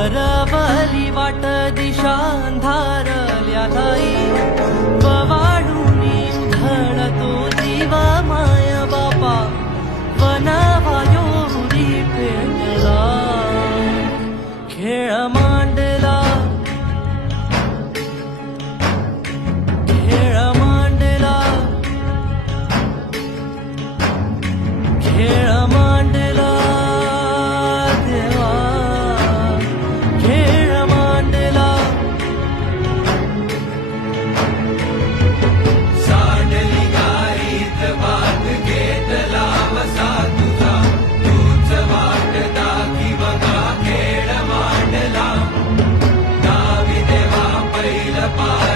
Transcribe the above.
हरवली वाट दिशांधार 啊。